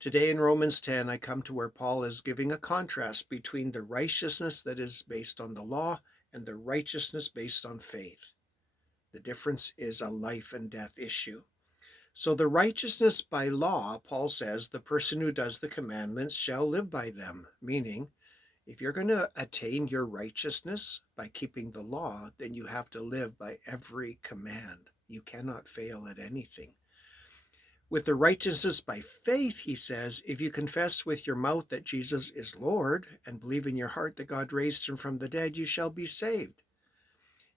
Today in Romans 10, I come to where Paul is giving a contrast between the righteousness that is based on the law and the righteousness based on faith. The difference is a life and death issue. So the righteousness by law, Paul says, the person who does the commandments shall live by them, meaning if you're going to attain your righteousness by keeping the law, then you have to live by every command. You cannot fail at anything. With the righteousness by faith, he says, if you confess with your mouth that Jesus is Lord and believe in your heart that God raised him from the dead, you shall be saved.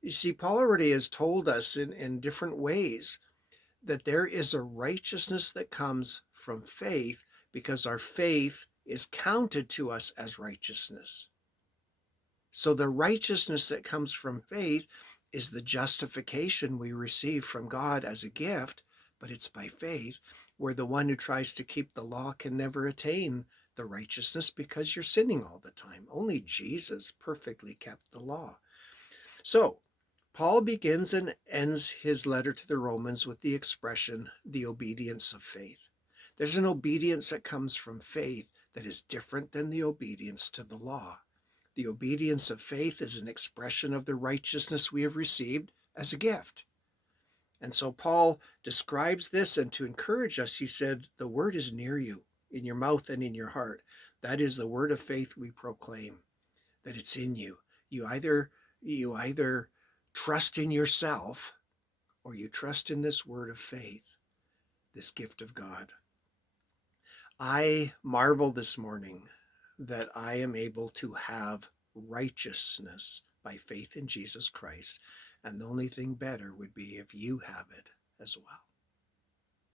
You see, Paul already has told us in different ways that there is a righteousness that comes from faith because our faith is counted to us as righteousness. So the righteousness that comes from faith is the justification we receive from God as a gift, but it's by faith, where the one who tries to keep the law can never attain the righteousness because you're sinning all the time. Only Jesus perfectly kept the law. So Paul begins and ends his letter to the Romans with the expression, the obedience of faith. There's an obedience that comes from faith that is different than the obedience to the law. The obedience of faith is an expression of the righteousness we have received as a gift. And so Paul describes this, and to encourage us, he said, the word is near you, in your mouth and in your heart. That is the word of faith we proclaim, that it's in you. You either trust in yourself or you trust in this word of faith, this gift of God. I marvel this morning that I am able to have righteousness by faith in Jesus Christ. And the only thing better would be if you have it as well.